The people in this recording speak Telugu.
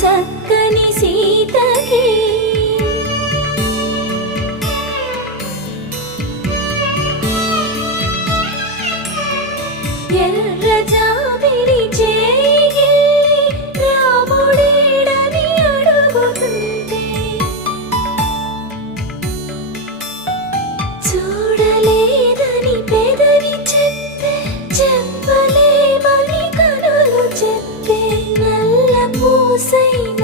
చక్కని సీతకి ఎర్ర జాబిలి చేయి రాముడేడని అడుగుతుంటే చూడలేదని పెదవి చెప్పే చెప్పలేమని కనులు చెప్పే నల్ల పూసైన